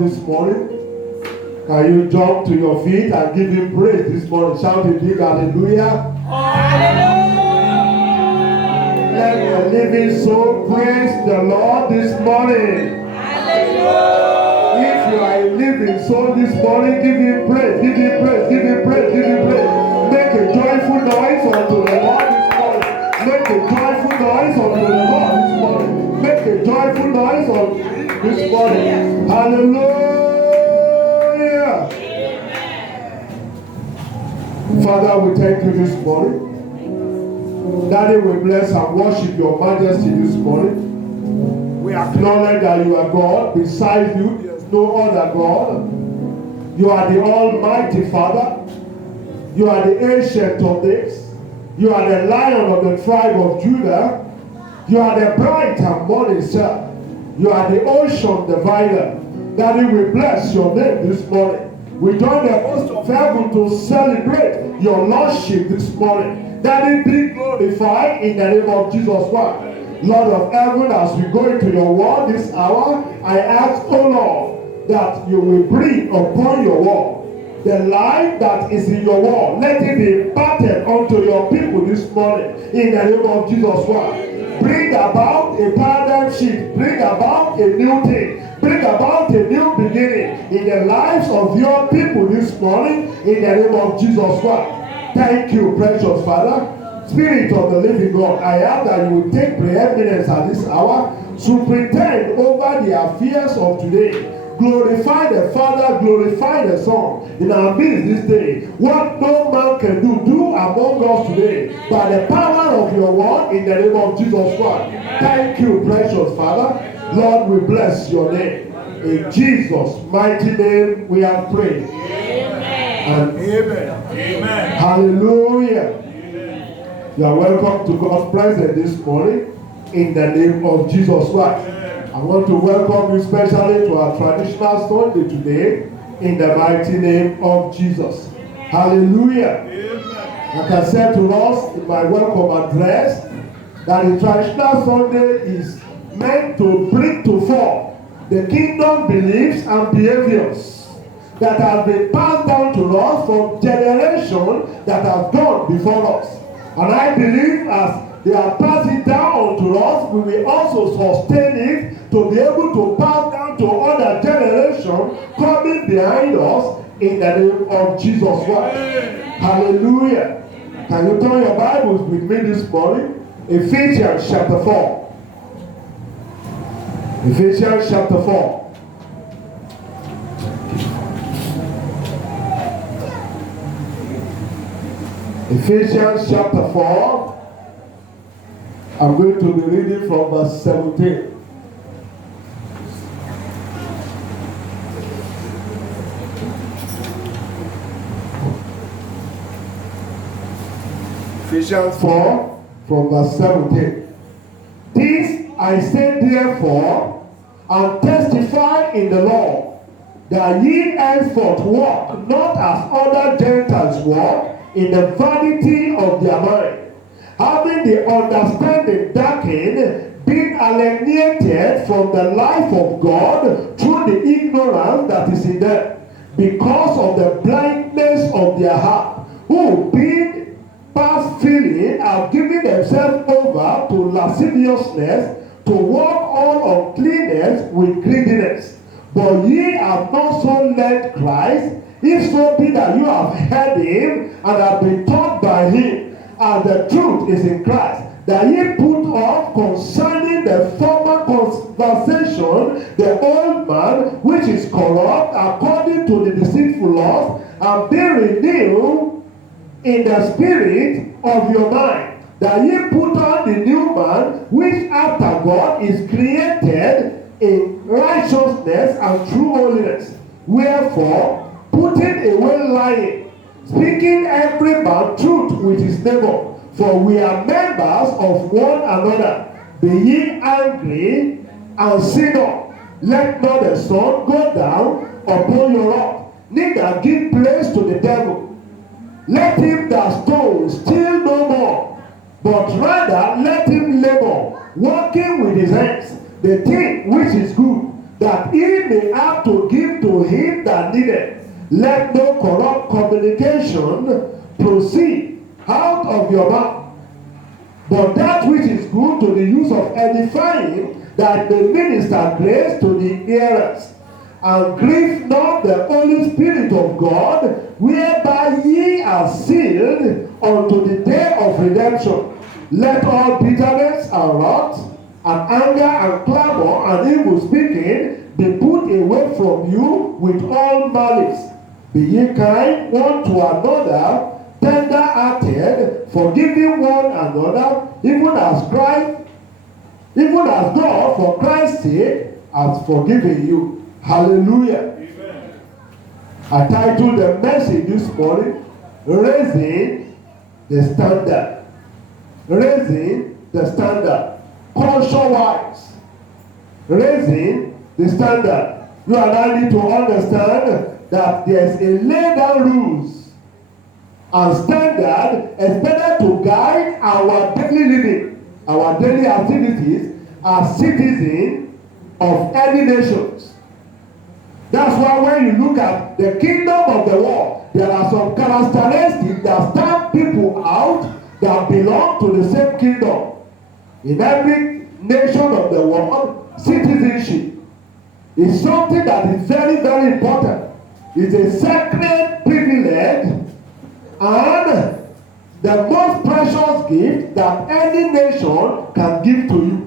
house this morning? Can you jump to your feet and give him praise this morning? Shout a big hallelujah. Hallelujah. Let the living soul praise the Lord this morning. Hallelujah. If you are a living soul this morning, give him praise, give him praise, give him praise, give him praise. Make a joyful noise unto the Lord this morning. Make a joyful noise unto the Lord this morning. Make a joyful noise unto this morning. Hallelujah. Amen. Father, we thank you this morning. Daddy, we bless and worship your majesty this morning. We acknowledge that you are God. Besides you, there is no other God. You are the Almighty Father. You are the Ancient of Days. You are the Lion of the tribe of Judah. You are the bright and morning star. You are the ocean divider. Daddy, we bless your name this morning. We join the host of heaven to celebrate your Lordship this morning. Daddy, be glorified in the name of Jesus Christ. Lord of heaven, as we go into your word this hour, I ask, oh Lord, that you will breathe upon your word. The life that is in your word, let it be imparted unto your people this morning in the name of Jesus Christ. Bring about a paradigm shift. Bring about a new thing. Bring about a new beginning in the lives of your people this morning in the name of Jesus Christ. Thank you, precious Father. Spirit of the living God, I ask that you will take preeminence at this hour, superintend over the affairs of today. Glorify the Father, glorify the Son in our midst this day. What no man can do among us today by the power of your word in the name of Jesus Christ. Thank you, precious Father. Lord, we bless your name. In Jesus' mighty name we have prayed. Amen. And amen. Amen. Hallelujah. You are welcome to God's presence this morning in the name of Jesus Christ. I want to welcome you especially to our traditional Sunday today in the mighty name of Jesus. Hallelujah. Like I said to us in my welcome address, that the traditional Sunday is meant to bring to fore the kingdom beliefs and behaviors that have been passed down to us from generations that have gone before us. And I believe as they are passing down to us, we will also sustain it to be able to pass down to other generations coming behind us in the name of Jesus Christ. Hallelujah. Can you turn your Bibles with me this morning? Ephesians chapter 4. Ephesians chapter 4. Ephesians chapter 4. I'm going to be reading from verse 17. Ephesians 4 from verse 17. This I say therefore, and testify in the Lord, that ye henceforth walk not as other Gentiles walk, in the vanity of their mind, having the understanding darkened, being alienated from the life of God through the ignorance that is in them, because of the blindness of their heart, who being past feeling have given themselves over to lasciviousness, to walk all uncleanness with greediness. But ye have not so learned Christ, if so be that you have heard him and have been taught by him, and the truth is in Christ, that ye put off concerning the former conversation the old man which is corrupt according to the deceitful lust, and be renewed in the spirit of your mind, that ye put on the new man which after God is created in righteousness and true holiness. Wherefore, putting away lying, speaking every man truth with his neighbor, for we are members of one another. Be ye angry and sin not. Let not the sun go down upon your wrath, neither give place to the devil. Let him that stole steal no more, but rather let him labor, working with his hands, the thing which is good, that he may have to give to him that needeth. Let no corrupt communication proceed out of your mouth, but that which is good to the use of edifying, that may minister grace to the hearers. And grieve not the Holy Spirit of God, whereby ye are sealed unto the day of redemption. Let all bitterness and wrath and anger and clamor and evil speaking be put away from you with all malice. Be ye kind one to another, tender-hearted, forgiving one another, even as God for Christ's sake has forgiven you. Hallelujah. Amen. I titled the message this morning, Raising the Standard. Raising the standard. Culture-wise. Raising the standard. You and I need to understand that there's a laid down rules and standard expected to guide our daily living, our daily activities as citizens of any nations. That's why when you look at the kingdom of the world, there are some characteristics that stand people out that belong to the same kingdom. In every nation of the world, citizenship is something that is very, very important. It's a sacred privilege and the most precious gift that any nation can give to you.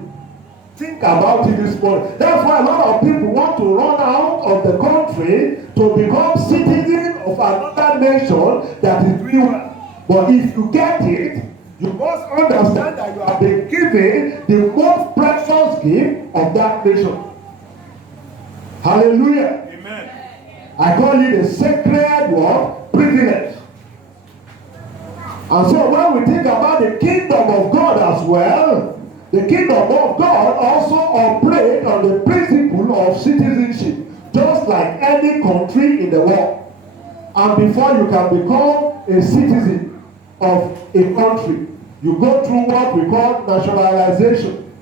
Think about it this morning. That's why a lot of people want to run out of the country to become citizens of another nation that is doing well. But if you get it, you must understand that you have been given the most precious gift of that nation. Hallelujah. Amen. I call it a sacred word, privilege. And so when we think about the kingdom of God as well, the kingdom of God also operates on the principle of citizenship, just like any country in the world. And before you can become a citizen of a country, you go through what we call nationalization.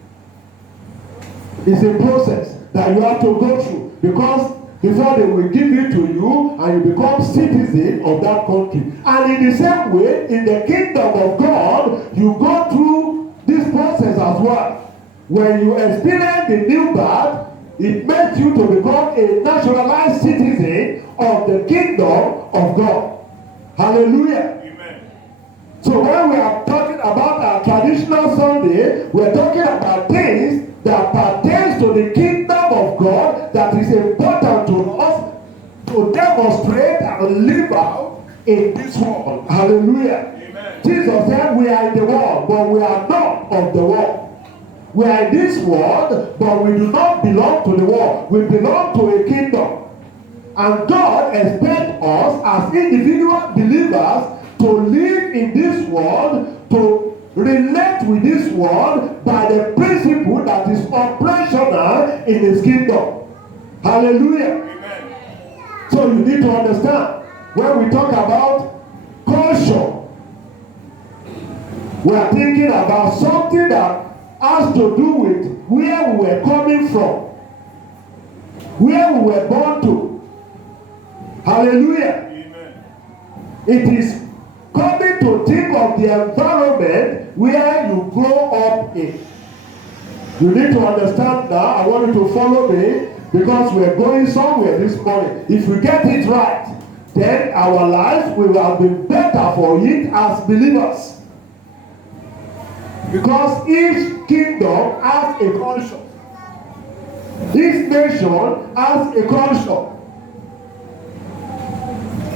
It's a process that you have to go through, because before they will give it to you and you become citizen of that country. And in the same way, in the kingdom of God, you go through this process as well. When you experience the new birth, it makes you to become a naturalized citizen of the kingdom of God. Hallelujah. Amen. So when we are talking about our traditional Sunday, we're talking about things that pertains to the kingdom of God that is important to us to demonstrate and live out in this world. Hallelujah. Amen. Jesus said we are in the world, but we are not of the world. We are in this world, but we do not belong to the world. We belong to a kingdom. And God expects us as individual believers to live in this world, to relate with this world by the principle that is operational in His kingdom. Hallelujah. Amen. So you need to understand, when we talk about culture, we are thinking about something that has to do with where we were coming from, where we were born to. Hallelujah. Amen. It is coming to think of the environment where you grow up in. You need to understand that. I want you to follow me, because we are going somewhere this morning. If we get it right, then our lives will have been better for it as believers. Because each kingdom has a culture. Each nation has a culture.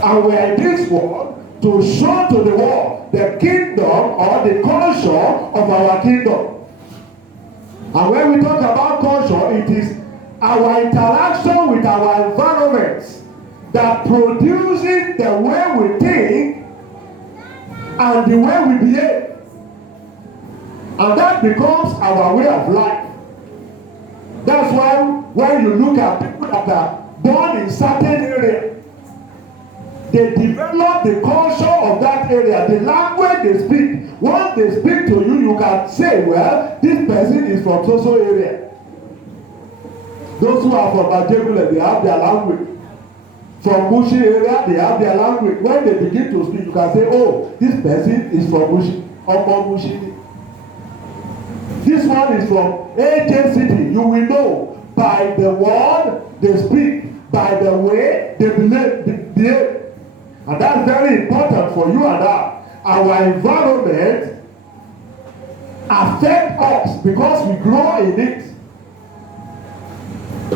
And we are in this world to show to the world the kingdom or the culture of our kingdom. And when we talk about culture, it is our interaction with our environment that produces the way we think and the way we behave. And that becomes our way of life. That's why when you look at people that are born in certain area, they develop the culture of that area, the language they speak. Once they speak to you, you can say, well, this person is from so-so area. Those who are from Ajegule, they have their language. From Bushi area, they have their language. When they begin to speak, you can say, oh, this person is from Bushi. Omo Bushi. This one is from AJ City. You will know by the word they speak, by the way they behave. And that's very important for you and I. Our environment affects us because we grow in it.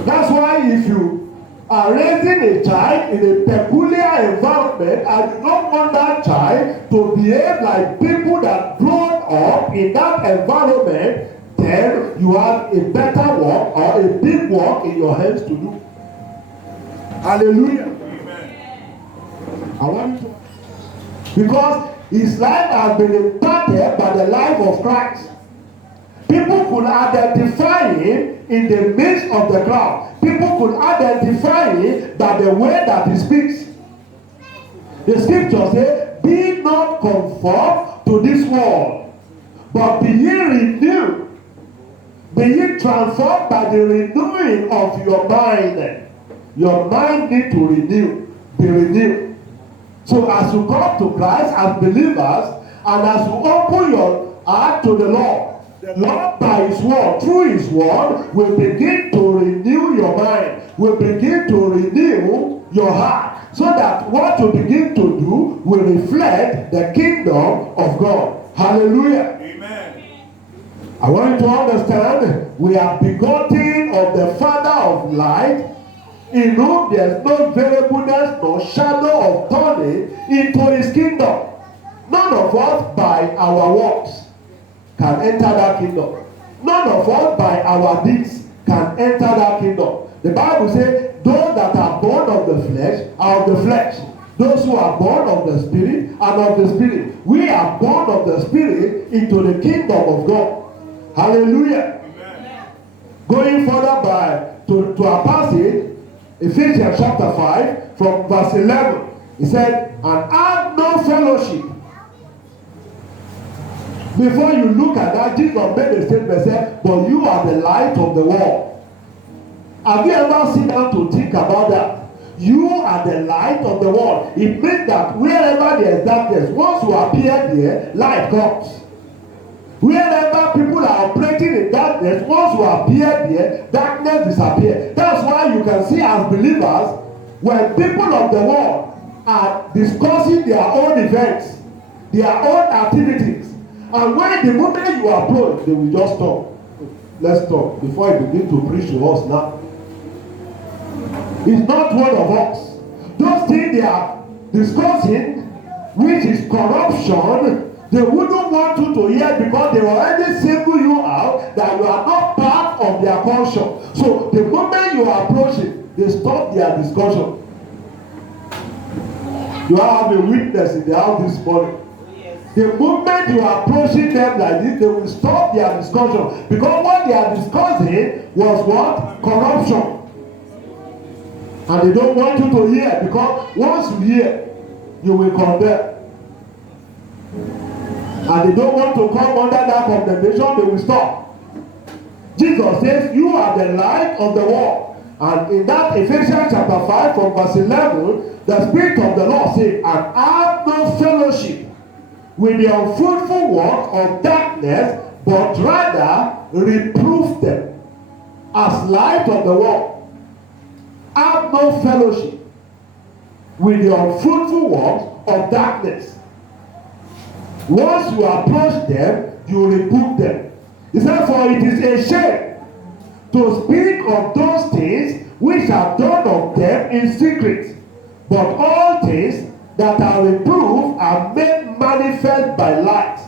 That's why if you are raising a child in a peculiar environment and you don't want that child to behave like people that grown up in that environment, then you have a better work or a big work in your hands to do. Hallelujah. Amen. I want you to, because his life has been impacted by the life of Christ. People could identify him in the midst of the crowd. People could identify him by the way that he speaks. The scripture says, be not conformed to this world, but be ye renewed. Be ye transformed by the renewing of your mind. Your mind needs to be renewed. So as you come to Christ as believers, and as you open your heart to the Lord by his word, through his word, will begin to renew your mind, will begin to renew your heart, so that what you begin to do will reflect the kingdom of God. Hallelujah. Amen. I want you to understand, we are begotten of the Father of light, in whom there is no variableness nor shadow of turning into his kingdom. None of us by our works can enter that kingdom. None of us by our deeds can enter that kingdom. The Bible says, those that are born of the flesh are of the flesh. Those who are born of the Spirit are of the Spirit. We are born of the Spirit into the kingdom of God. Hallelujah. Amen. Going further to our passage, Ephesians chapter 5, from verse 11. He said, and have no fellowship. Before you look at that, Jesus made a statement, said, but you are the light of the world. Have you ever seen down to think about that? You are the light of the world. It means that wherever there is darkness, once you appear there, light comes. Wherever people are operating in darkness, once you appear there, darkness disappears. That's why you can see as believers, when people of the world are discussing their own events, their own activities, and when the moment you approach, they will just talk. Let's talk before I begin to preach to us now. It's not one of us. Those things they are discussing, which is corruption, they wouldn't want you to hear because they already single you out that you are not part of their culture. So the moment you are approaching, they stop their discussion. You have a witness in the house this morning. The moment you are approaching them like this, they will stop their discussion. Because what they are discussing was what? Corruption. And they don't want you to hear, because once you hear, you will condemn. And they don't want to come under that condemnation, they will stop. Jesus says, you are the light of the world. And in that Ephesians chapter 5 from verse 11, the Spirit of the Lord says, and have no fellowship with the unfruitful work of darkness, but rather reprove them as light of the world. Have no fellowship with the unfruitful works of darkness. Once you approach them, you rebuke them. He said, for it is a shame to speak of those things which are done of them in secret. But all things that are reproved are made manifest by light.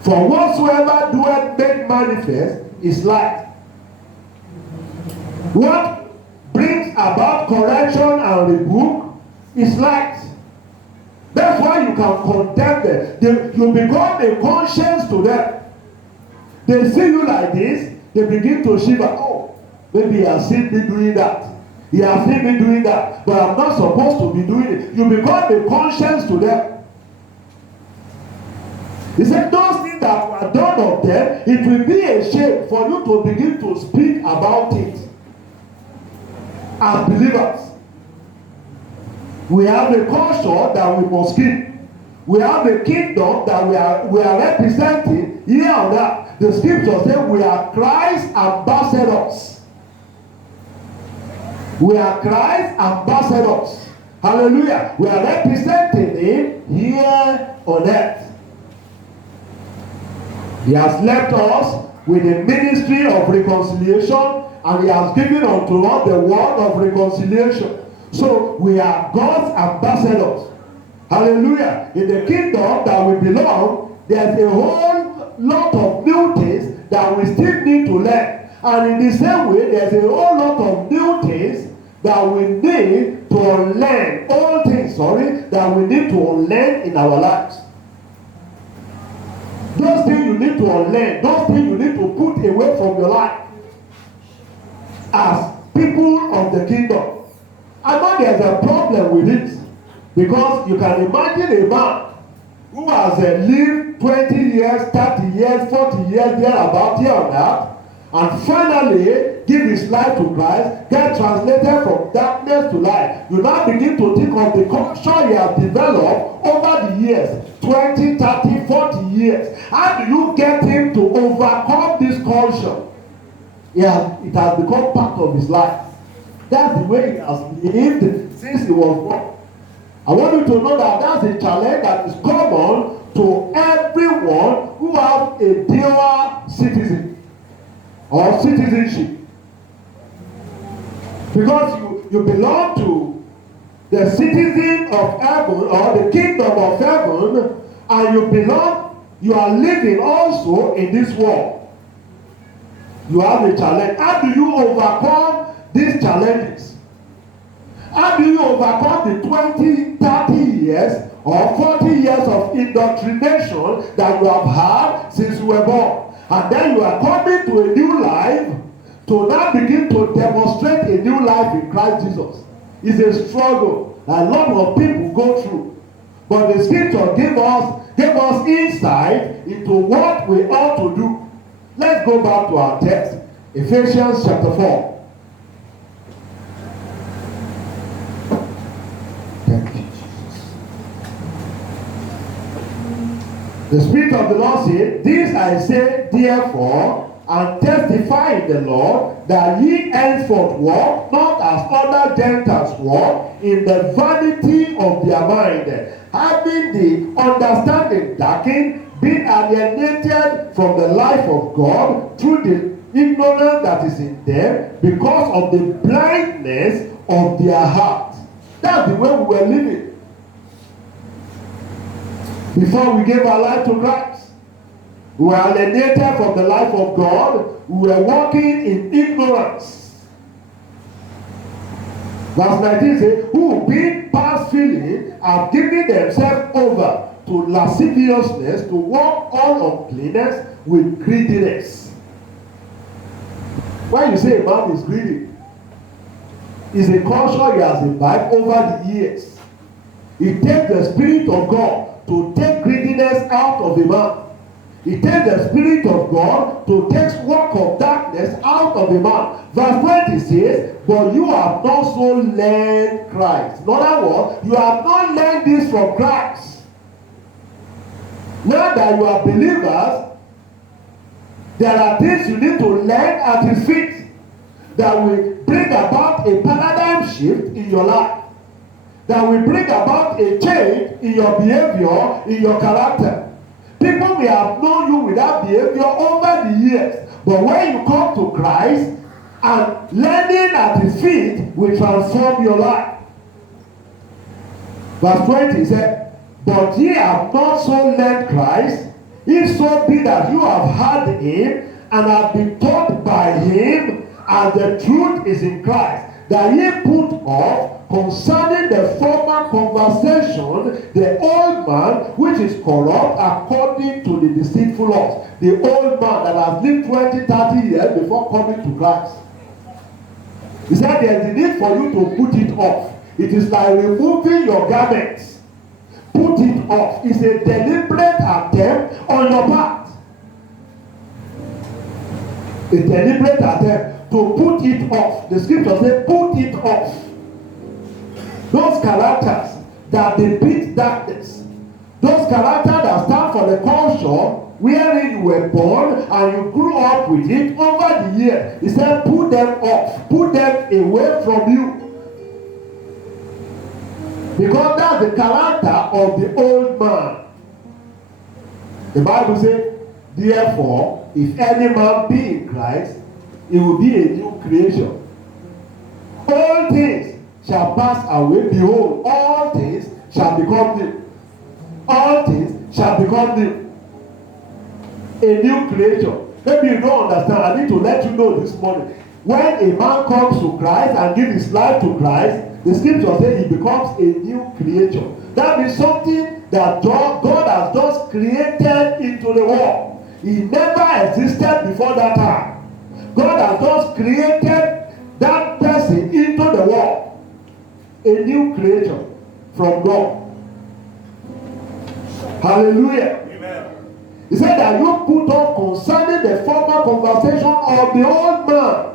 For whatsoever doeth make manifest is light. What brings about correction and rebuke is light. That's why you can condemn them. You become a conscience to them. They see you like this, they begin to shiver. Oh, maybe he has seen me doing that. He has seen me doing that, but I'm not supposed to be doing it. You become a conscience to them. He said, those things that were done of them, it will be a shame for you to begin to speak about it. as believers. We have a culture that we must keep. We have a kingdom that we are representing here on earth. The scripture says we are Christ's ambassadors. We are Christ's ambassadors. Hallelujah. We are representing him here on earth. He has left us with a ministry of reconciliation, and he has given unto us the word of reconciliation. So we are God's ambassadors. Hallelujah. In the kingdom that we belong, there's a whole lot of new things that we still need to learn. And in the same way, there's a whole lot of new things that we need to unlearn. All things, that we need to unlearn in our lives. Those things you need to unlearn, those things you need to put away from your life as people of the kingdom. I know there's a problem with it, because you can imagine a man who has lived 20 years, 30 years, 40 years there about here on earth, and finally give his life to Christ, get translated from darkness to light. You now begin to think of the culture he has developed over the years, 20, 30, 40 years. How do you get him to overcome this culture? It has become part of his life. That's the way he has lived since he was born. I want you to know that that's a challenge that is common to everyone who has a dual citizen or citizenship. Because you belong to the citizen of heaven or the kingdom of heaven, and you are living also in this world. You have a challenge. How do you overcome these challenges? How do you overcome the 20, 30 years or 40 years of indoctrination that you have had since you were born? And then you are coming to a new life to now begin to demonstrate a new life in Christ Jesus. It's a struggle that a lot of people go through. But the scripture gave us insight into what we ought to do. Let's go back to our text, Ephesians chapter 4. Thank you, Jesus. The Spirit of the Lord said, "This I say therefore, and testify in the Lord, that ye henceforth walk not as other Gentiles walk, in the vanity of their mind, having the understanding darkened, being alienated from the life of God through the ignorance that is in them, because of the blindness of their heart." That's the way we were living before we gave our life to Christ. We were alienated from the life of God. We were walking in ignorance. Verse 19 says, "Who being past feeling have given themselves over to lasciviousness, to walk all uncleanness with greediness." When you say a man is greedy, it's a culture he has imbibed over the years. It takes the Spirit of God to take greediness out of a man. It takes the Spirit of God to take work of darkness out of a man. Verse 20 says, "But you have not so learned Christ." In other words, you have not learned this from Christ. Now that you are believers, there are things you need to learn at his feet that will bring about a paradigm shift in your life, that will bring about a change in your behavior, in your character. People may have known you with that behavior over the years, but when you come to Christ, and learning at his feet will transform your life. Verse 20 said, "But ye have not so learned Christ, if so be that you have heard him and have been taught by him, as the truth is in Christ, that ye put off concerning the former conversation the old man which is corrupt according to the deceitful lust." The old man that has lived 20, 30 years before coming to Christ. He said there is a need for you to put it off. It is like removing your garments. Put it off. It's a deliberate attempt on your part. A deliberate attempt to put it off. The scripture says, put it off. Those characters that depict darkness, those characters that stand for the culture wherein you were born and you grew up with it over the years, he said, put them off, put them away from you. Because that's the character of the old man. The Bible says, therefore, if any man be in Christ, he will be a new creation. All things shall pass away. Behold, all things shall become new. All things shall become new. A new creation. Maybe you don't understand. I need to let you know this morning. When a man comes to Christ and gives his life to Christ, the scripture says he becomes a new creation. That means something that God has just created into the world. He never existed before that time. God has just created that person into the world. A new creation from God. Hallelujah. Amen. He said that you put off concerning the former conversation of the old man,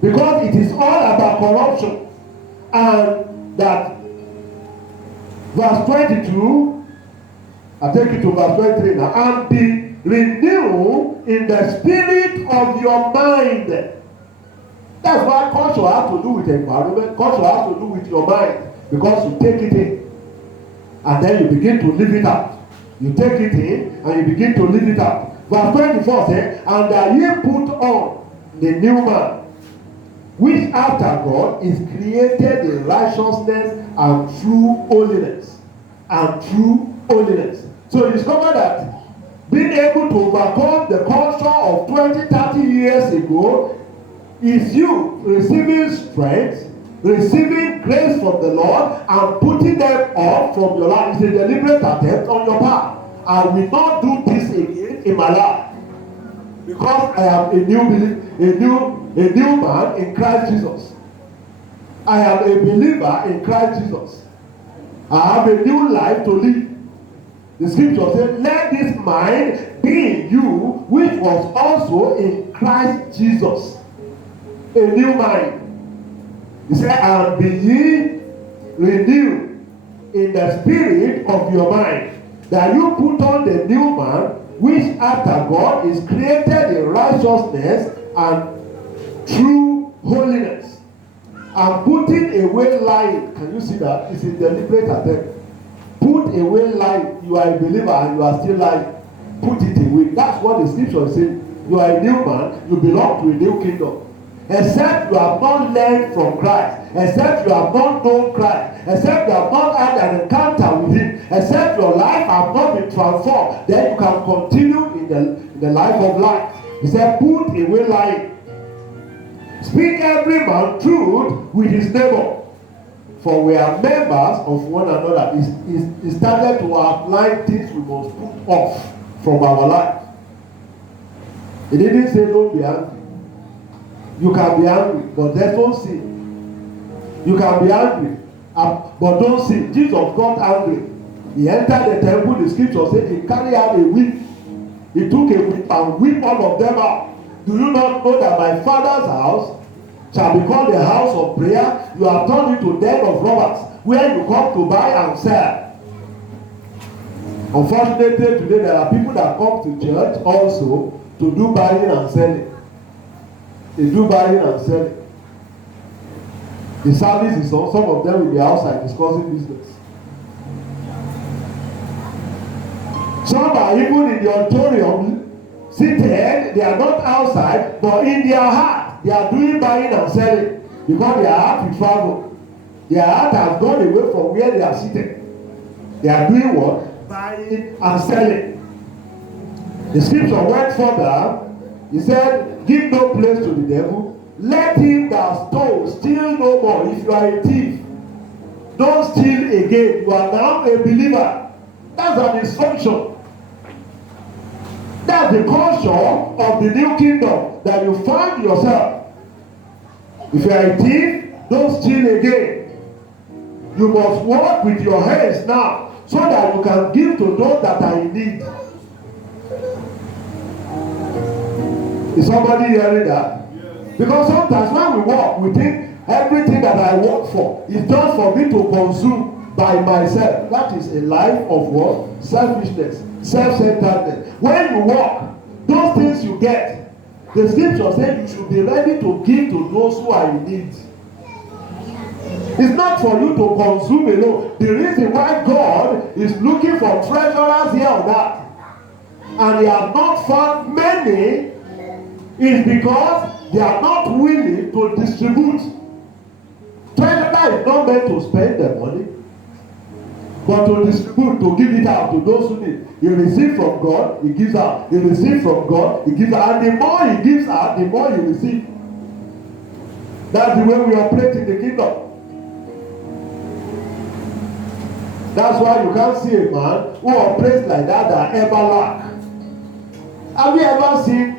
because it is all about corruption. And that verse 22, I take you to verse 23 now, and be renewed in the spirit of your mind. That's why culture has to do with environment. Culture has to do with your mind, because you take it in and then you begin to live it out. You take it in and you begin to live it out. Verse 24 says, and that ye put on the new man, which after God is created in righteousness and true holiness. And true holiness. So you discover that being able to overcome the culture of 20, 30 years ago is you receiving strength, receiving grace from the Lord, and putting them off from your life. It's a deliberate attempt on your part. I will not do this again in my life, because I am a new man in Christ Jesus. I am a believer in Christ Jesus. I have a new life to live. The scripture says, let this mind be in you, which was also in Christ Jesus. A new mind. He said, and be ye renewed in the spirit of your mind, that you put on the new man, which after God is created in righteousness and true holiness. And putting away lying. Can you see that? It's a deliberate attempt. Put away lying. You are a believer and you are still lying. Put it away. That's what the scripture is saying. You are a new man. You belong to a new kingdom. Except you have not learned from Christ, except you have not known Christ, except you have not had an encounter with Him, except your life has not been transformed, then you can continue in the life of life. He said, put away lying. Speak every man truth with his neighbor, for we are members of one another. He started to outline things we must put off from our life. He didn't say don't be angry. You can be angry, but there's no sin. You can be angry, but don't sin. Jesus got angry. He entered the temple. The scripture said he carried out a whip. He took a whip and whipped all of them out. Do you not know that my Father's house shall be called the house of prayer? You have turned it to den of robbers, where you come to buy and sell. Unfortunately, today there are people that come to church also to do buying and selling. They do buying and selling. The service is on. Some of them will be outside discussing business. Some are even in the auditorium, seated. They are not outside, but in their heart, they are doing buying and selling, because their heart will travel. Their heart has gone away from where they are seated. They are doing what? Buying and selling. The scripture went further. He said, give no place to the devil. Let him that stole steal no more. If you are a thief, don't steal again. You are now a believer. That's an instruction. That's the culture of the new kingdom that you find yourself. If you are a thief, don't steal again. You must work with your hands now, so that you can give to those that are in need. Is somebody hearing that? Because sometimes when we work, we think everything that I work for is just for me to consume by myself. That is a life of what? Selfishness, self-centeredness. When you work, those things you get, the scripture says you should be ready to give to those who are in need. It's not for you to consume alone. The reason why God is looking for treasurers here on earth, and He has not found many, is because they are not willing to distribute. Treasurer is not meant to spend the money, but to distribute, to give it out to those who need. He receives from God, He gives out. He receives from God, He gives out. And the more He gives out, the more He receives. That's the way we operate in the kingdom. That's why you can't see a man who operates like that ever lack. Have you ever seen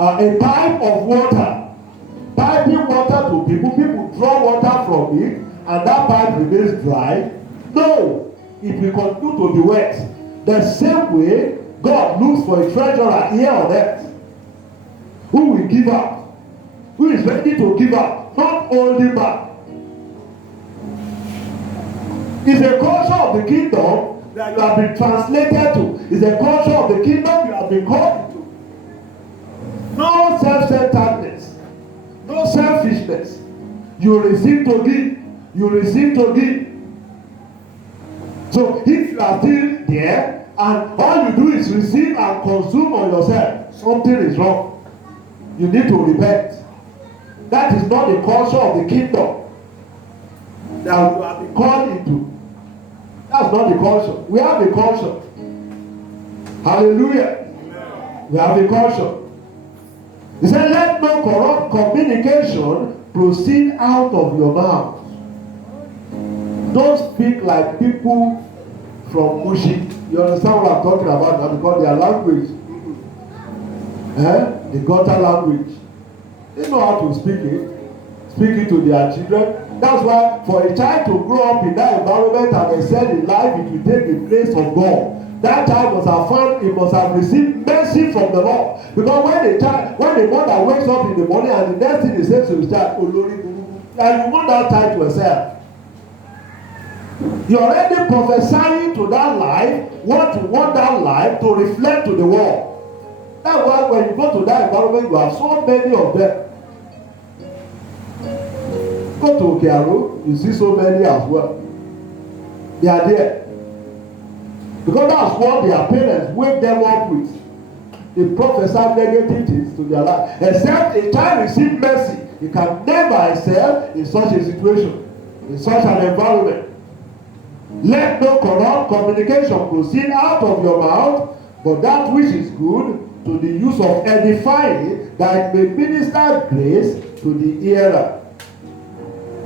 a pipe of water, piping water to people? People draw water from it, and that pipe remains dry? No, it will continue to be wet. The same way, God looks for a treasurer here on earth who will give up, who is ready to give up, not holding back. It's a culture of the kingdom that you have been translated to. It's a culture of the kingdom you have been called to. No self-centeredness, no selfishness. You receive to give. You receive to give. So if you are still there and all you do is receive and consume on yourself, something is wrong. You need to repent. That is not the culture of the kingdom that you have been called into. That's not the culture. We have the culture. Hallelujah. Amen. We have the culture. He said, let no corrupt communication proceed out of your mouth. Don't speak like people from Mushi. You understand what I'm talking about now? Because their language, the gutter language, they know how to speak it to their children. That's why for a child to grow up in that environment and excel in life, it will take the place of God. That child must have found, he must have received mercy from the Lord. Because when the mother wakes up in the morning and the next thing he says to his child, Olori, and you want that child to excel. You're already prophesying to that life what you want that life to reflect to the world. That's why when you go to that environment, you have so many of them. Go to Okearo, you see so many as well. They are there. Because that's what their parents wake them up with. They prophesy negative things to their life. Except a child receives mercy, he can never excel in such a situation, in such an environment. Let no corrupt communication proceed out of your mouth, but that which is good to the use of edifying, that it may minister grace to the hearer.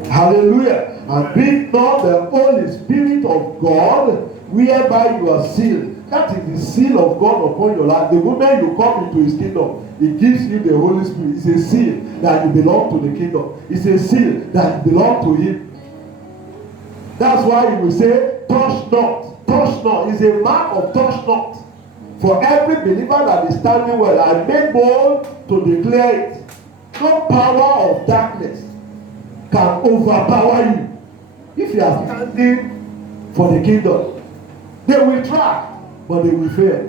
Hallelujah. And grieve not the Holy Spirit of God, whereby you are sealed. That is the seal of God upon your life. The moment you come into His kingdom, He gives you the Holy Spirit. It's a seal that you belong to the kingdom. It's a seal that you belong to Him. That's why He will say, touch not. Touch not is a mark of touch not. For every believer that is standing well, I make bold to declare it. No power of darkness can overpower you if you are standing for the kingdom. They will try, but they will fail.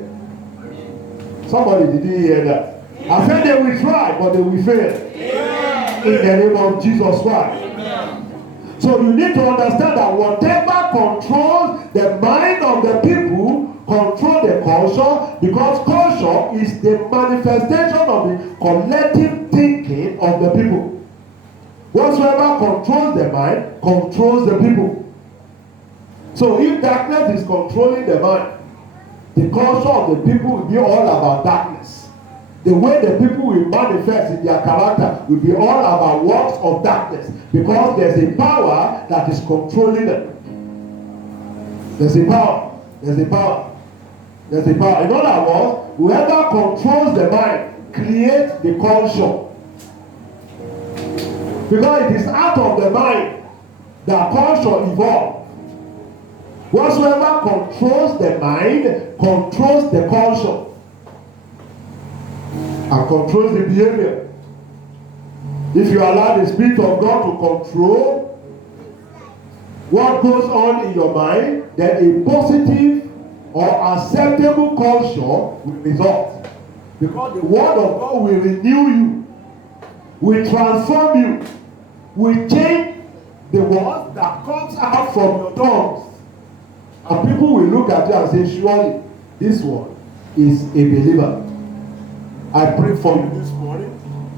Somebody didn't hear that. I said they will try, but they will fail. Amen. In the name of Jesus Christ. Amen. So you need to understand that whatever controls the mind of the people control the culture, because culture is the manifestation of the collective thinking of the people. Whatsoever controls the mind controls the people. So if darkness is controlling the mind, the culture of the people will be all about darkness. The way the people will manifest in their character will be all about works of darkness, because there's a power that is controlling them. There's a power. There's a power. There's a power. In other words, whoever controls the mind creates the culture. Because it is out of the mind that culture evolves. Whatsoever controls the mind controls the culture and controls the behavior. If you allow the Spirit of God to control what goes on in your mind, then a positive or acceptable culture will result. Because the Word of God will renew you, will transform you, will change the words that comes out from your tongues. And people will look at you and say, surely this one is a believer. I pray for you this morning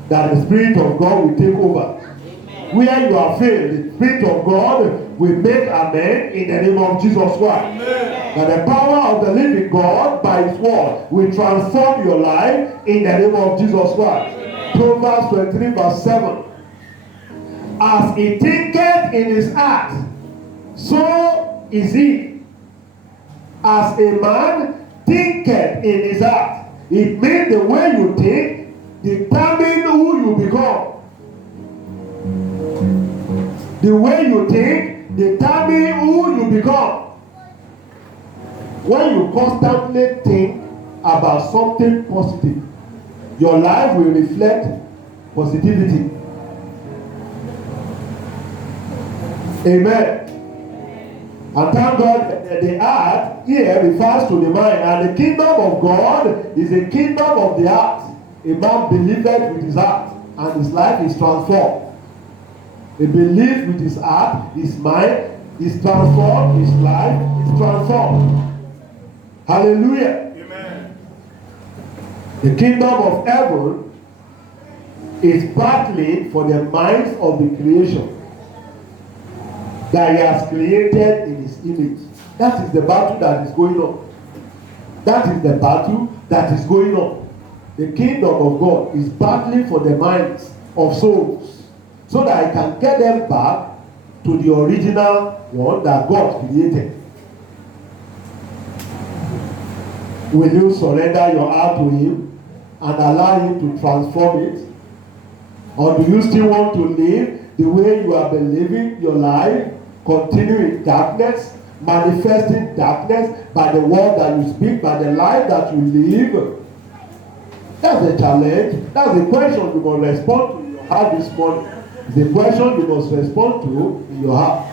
that the Spirit of God will take over. Amen. Where you are failed, the Spirit of God will make amends in the name of Jesus Christ. Amen. That the power of the living God by His word will transform your life in the name of Jesus Christ. Amen. Proverbs 23 verse 7. As he thinketh in his heart, so is he. As a man thinketh in his heart. It means the way you think determine who you become. The way you think determine who you become. When you constantly think about something positive, your life will reflect positivity. Amen. And thank God the heart here refers to the mind, and the kingdom of God is a kingdom of the heart. A man believeth with his heart, and his life is transformed. He believes with his heart, his mind is transformed, his life is transformed. Hallelujah. Amen. The kingdom of heaven is battling for the minds of the creation that He has created in His image. That is the battle that is going on. That is the battle that is going on. The kingdom of God is battling for the minds of souls so that He can get them back to the original one that God created. Will you surrender your heart to Him and allow Him to transform it? Or do you still want to live the way you have been living your life, continue in darkness, manifesting darkness by the word that you speak, by the life that you live? That's a challenge. That's a question you must respond to in your heart this morning. It's a question you must respond to in your heart.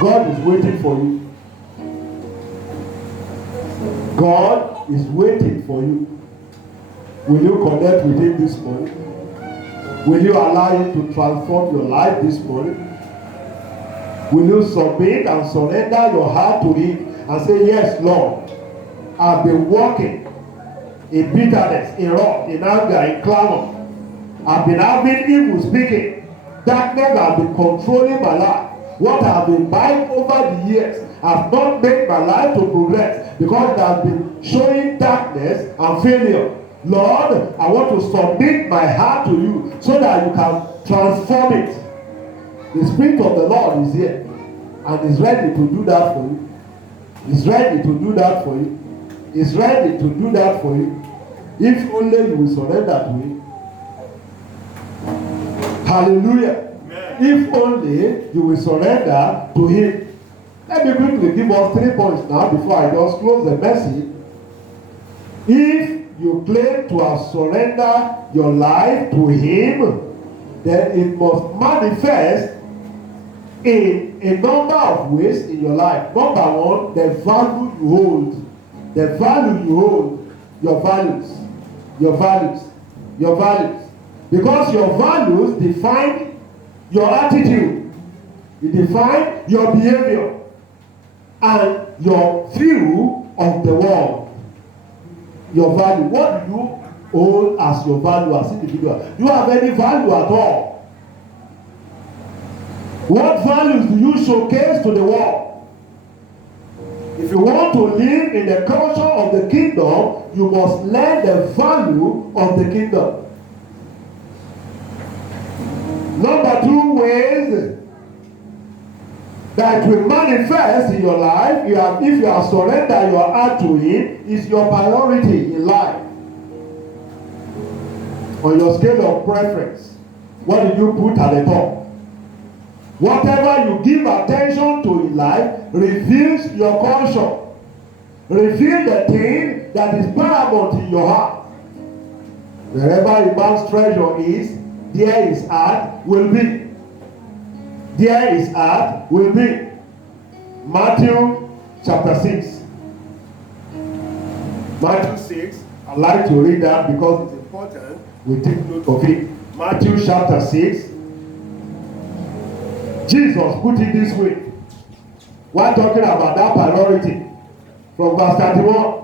God is waiting for you. God is waiting for you. Will you connect with Him this morning? Will you allow Him to transform your life this morning? Will you submit and surrender your heart to Him and say, yes, Lord, I've been walking in bitterness, in wrath, in anger, in clamor. I've been having evil speaking. Darkness has been controlling my life. What I've been buying over the years has not made my life to progress because it has been showing darkness and failure. Lord, I want to submit my heart to you so that you can transform it. The Spirit of the Lord is here and is ready to do that for you. He's ready to do that for you. He's ready to do that for you. If only you will surrender to Him. Hallelujah. Amen. If only you will surrender to Him. Let me quickly give us 3 points now before I just close the message. If you claim to have surrendered your life to Him, then it must manifest in a number of ways in your life. Number one, the value you hold. The value you hold. Your values. Your values. Your values. Because your values define your attitude. It defines your behavior and your view of the world. Your value. What do you hold as your value as individual? Do you have any value at all? What values do you showcase to the world? If you want to live in the culture of the kingdom, you must learn the value of the kingdom. Number 2 ways that will manifest in your life, if you have surrendered your heart to Him, is your priority in life. On your scale of preference, what did you put at the top? Whatever you give attention to in life reveals your culture. Reveal the thing that is paramount in your heart. Wherever a man's treasure is, there his heart will be. There his heart will be. Matthew chapter 6. Matthew 6. I'd like to read that because it's important. We take note of it. Matthew chapter 6. Jesus put it this way. While talking about that priority. From verse 31.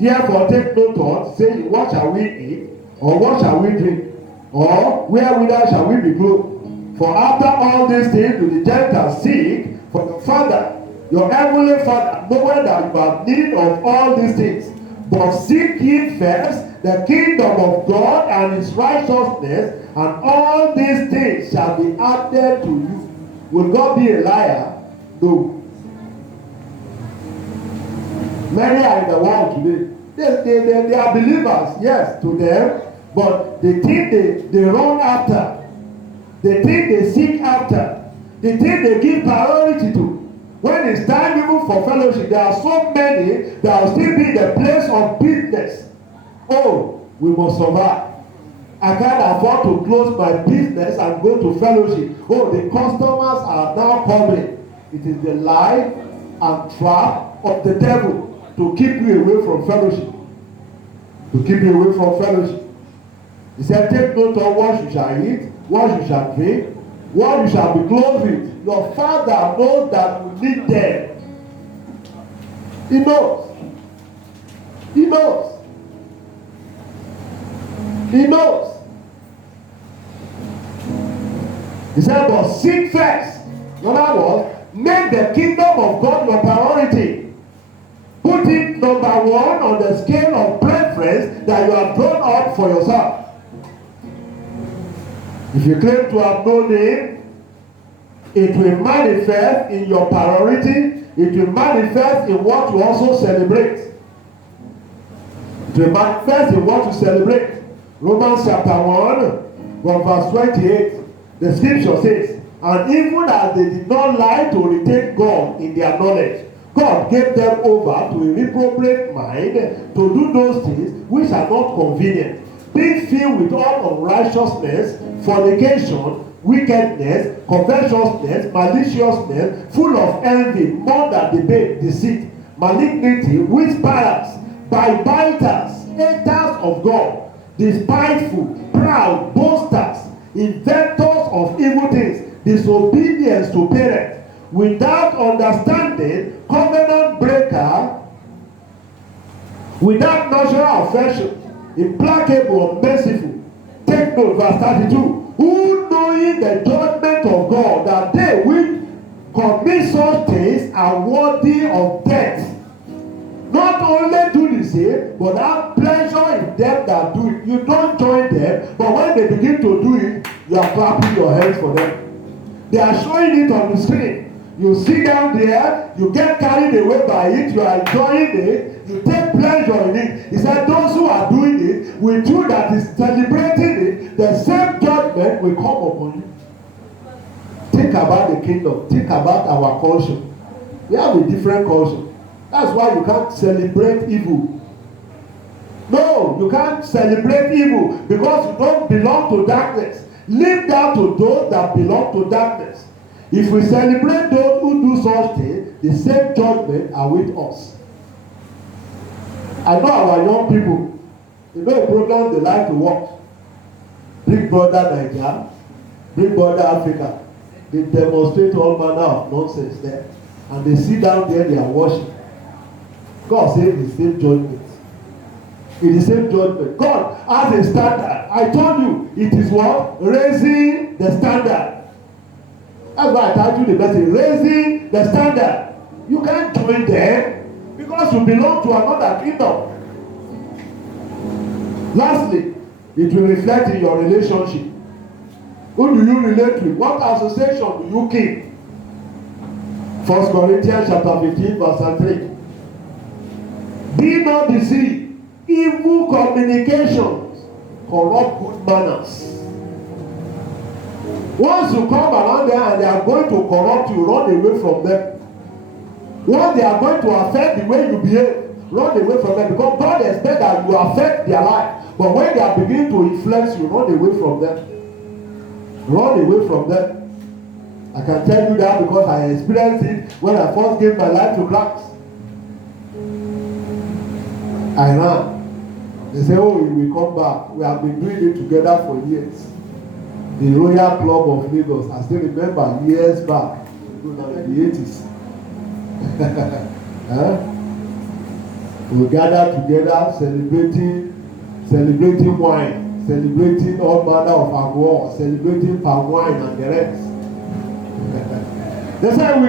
Therefore take no thought, saying, what shall we eat? Or what shall we drink? Or wherewithal shall we be clothed? For after all these things do the Gentiles seek, for your Father, your heavenly Father, knowing that you have need of all these things. But seek ye first the kingdom of God and his righteousness, and all these things shall be added to you. Will God be a liar? No. Many are in the world today. They are believers, yes, to them, but the thing they run after, the thing they seek after, the thing they give priority to. When it's time even for fellowship, there are so many that will still be in the place of business. Oh, we must survive. I can't afford to close my business and go to fellowship. Oh, the customers are now coming. It is the lie and trap of the devil to keep you away from fellowship. To keep you away from fellowship. He said, take note of what you shall eat, what you shall drink, what you shall be clothed with. Your Father knows that you need them. He knows. He knows. He knows. He said, but seek first. In other words, make the kingdom of God your priority. Put it number one on the scale of preference that you have drawn up for yourself. If you claim to have known him, it will manifest in your priority. It will manifest in what you also celebrate. It will manifest in what you celebrate. Romans chapter 1, from verse 28, the scripture says, and even as they did not lie to retain God in their knowledge, God gave them over to a reprobate mind to do those things which are not convenient, being filled with all unrighteousness, fornication, wickedness, covetousness, maliciousness, full of envy, murder, debate, deceit, malignity, whisperers, backbiters, haters of God, despiteful, proud, boasters, inventors of evil things, disobedience to parents, without understanding, covenant breaker, without natural affection, implacable, unmerciful. Take note, verse 32. Who knowing the judgment of God, that they which commit such things are worthy of death. Not only do the same, but have pleasure in them that do it. You don't join them, but when they begin to do it, you are clapping your hands for them. They are showing it on the screen. You sit down there, you get carried away by it, you are enjoying it, you take pleasure in it. He said, those who are doing it, with you that is celebrating it, the same judgment will come upon you. Think about the kingdom. Think about our culture. We have a different culture. That's why you can't celebrate evil. No, you can't celebrate evil because you don't belong to darkness. Leave that to those that belong to darkness. If we celebrate those who do such things, the same judgment are with us. I know our young people, you know a program they like to watch. Big Brother Nigeria, Big Brother Africa. They demonstrate all manner of nonsense there. And they sit down there, they are watching. God said the same judgment. It is the same judgment. God has a standard. I told you, it is what? Raising the standard. That's why I told you the message. Raising the standard. You can't join them because you belong to another kingdom. Lastly, it will reflect in your relationship. Who do you relate with? What association do you keep? 1 Corinthians chapter 15 verse 3. Be not deceived. Evil communications corrupt good manners. Once you come around them and they are going to corrupt you, run away from them. Once they are going to affect the way you behave, run away from them. Because God expects that you affect their life. But when they are beginning to influence you, run away from them. Run away from them. I can tell you that because I experienced it when I first gave my life to Christ. I ran. They say, oh, we will come back. We have been doing it together for years. The Royal Club of Lagos, I still remember years back, in the 80s. Huh? We gather together celebrating wine, celebrating all manner of alcohol, celebrating palm wine and the rest. They said, he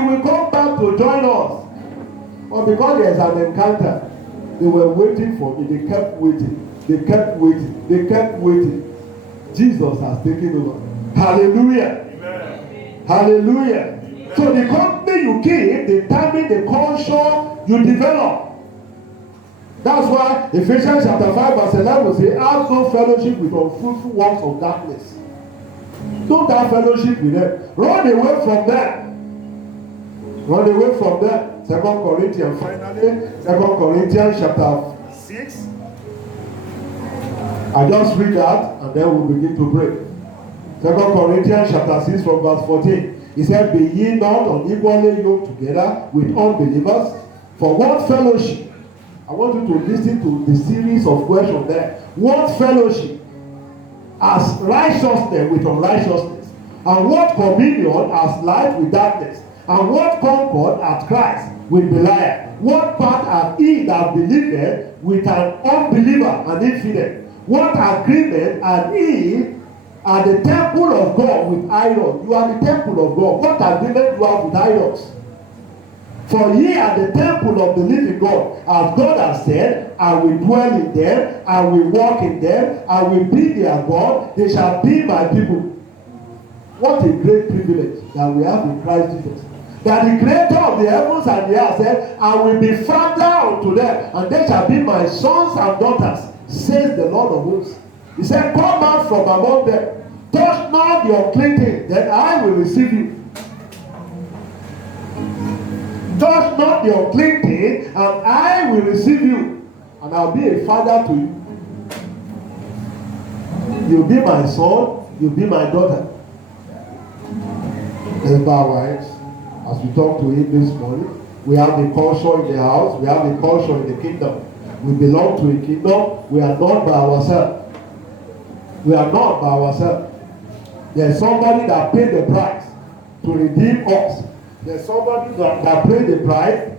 will come back to join us. But because there's an encounter, they were waiting for me. They kept waiting. They kept waiting. They kept waiting. Jesus has taken over. Hallelujah. Amen. Hallelujah. Amen. So the company you keep determines the culture you develop. That's why Ephesians chapter 5 verse 11 say, have no fellowship with unfruitful works of darkness. Don't have fellowship with them. Run away from them. Run away from them. 2 Corinthians, finally, 2 Corinthians chapter 6. I just read that and then we'll begin to pray. 2 Corinthians chapter 6 from verse 14. He said, be ye not unequally yoked together with unbelievers. For what fellowship? I want you to listen to the series of questions there. What fellowship as righteousness with unrighteousness? And what communion as light with darkness? And what concord at Christ with Belial? What part hath he that believeth with an unbeliever and infidel? What agreement had he at the temple of God with idols? You are the temple of God. What agreement do you have with idols? For ye are the temple of the living God. As God has said, I will dwell in them, I will walk in them, I will be their God, they shall be my people. What a great privilege that we have in Christ Jesus. That the creator of the heavens and the earth said, I will be father unto them, and they shall be my sons and daughters, says the Lord of hosts. He said, come out from among them, touch not the unclean thing, then I will receive you. Touch not the unclean thing, and I will receive you, and I'll be a father to you. You'll be my son, you'll be my daughter. Let's bow our heads as we talk to him this morning. We have the culture in the house, we have the culture in the kingdom. We belong to a kingdom. We are not by ourselves. We are not by ourselves. There's somebody that paid the price to redeem us. There's somebody that paid the price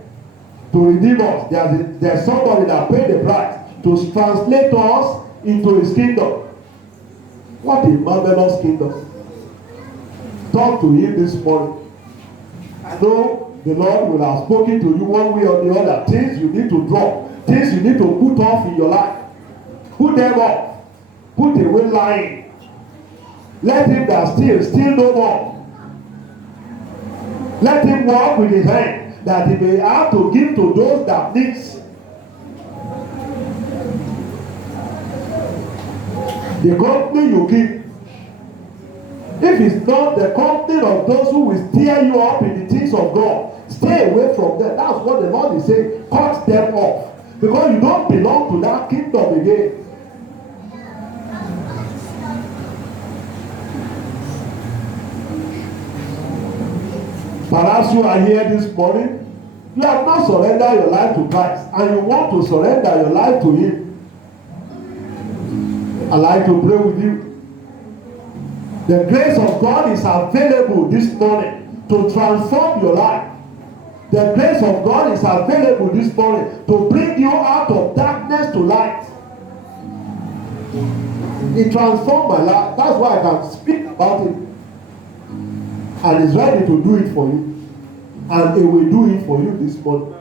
to redeem us. There's somebody that paid the price to translate us into his kingdom. What a marvelous kingdom. Talk to him this morning. I know the Lord will have spoken to you one way or the other. Things you need to drop. Things you need to put off in your life. Put them off. Put away lying. Let him that steal no more. Let him walk with his hand, that he may have to give to those that needs. The company you keep, if it's not the company of those who will stir you up in the things of God, stay away from them. That's what the Lord is saying. Cut them off. Because you don't belong to that kingdom again. Perhaps you are here this morning, you have not surrendered your life to Christ, and you want to surrender your life to him. I'd like to pray with you. The grace of God is available this morning to transform your life. The grace of God is available this morning to bring you out of darkness to light. It transformed my life. That's why I can speak about it. And he's ready to do it for you. And he will do it for you this morning.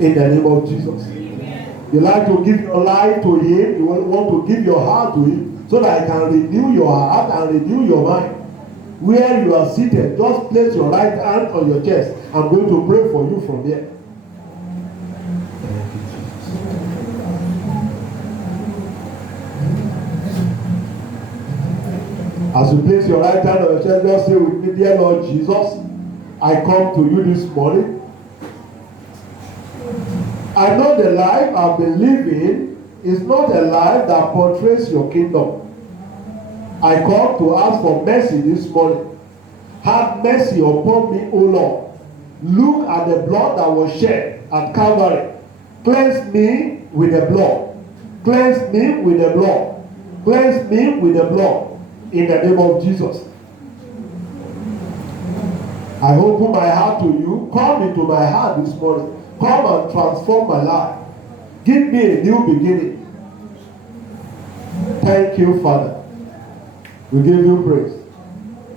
In the name of Jesus. You like to give your life to him. You want to give your heart to him, so that he can renew your heart and renew your mind. Where you are seated, just place your right hand on your chest. I'm going to pray for you from here. As you place your right hand on your chest, just say with me, dear Lord Jesus, I come to you this morning. I know the life I've been living is not a life that portrays your kingdom. I come to ask for mercy this morning. Have mercy upon me, O Lord. Look at the blood that was shed at Calvary. Cleanse me with the blood. Cleanse me with the blood. Cleanse me with the blood. In the name of Jesus. I open my heart to you. Come into my heart this morning. Come and transform my life. Give me a new beginning. Thank you, Father. We give you praise.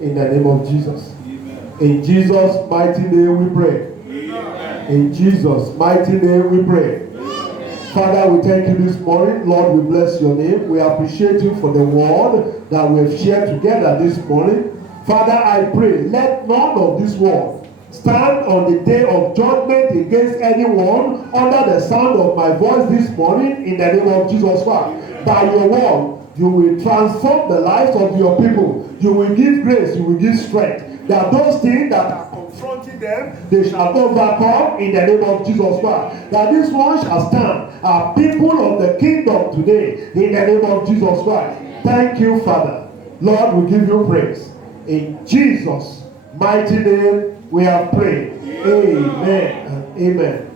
In the name of Jesus. Amen. In Jesus' mighty name we pray. Amen. In Jesus' mighty name we pray. Amen. Father, we thank you this morning. Lord, we bless your name. We appreciate you for the word that we have shared together this morning. Father, I pray, let none of this word stand on the day of judgment against anyone under the sound of my voice this morning in the name of Jesus Christ. By your word, you will transform the lives of your people. You will give grace, you will give strength. That those things that are confronting them, they shall overcome in the name of Jesus Christ. That this one shall stand. Are people of the kingdom today in the name of Jesus Christ. Thank you, Father. Lord, we give you praise. In Jesus' mighty name we have prayed. Amen and amen.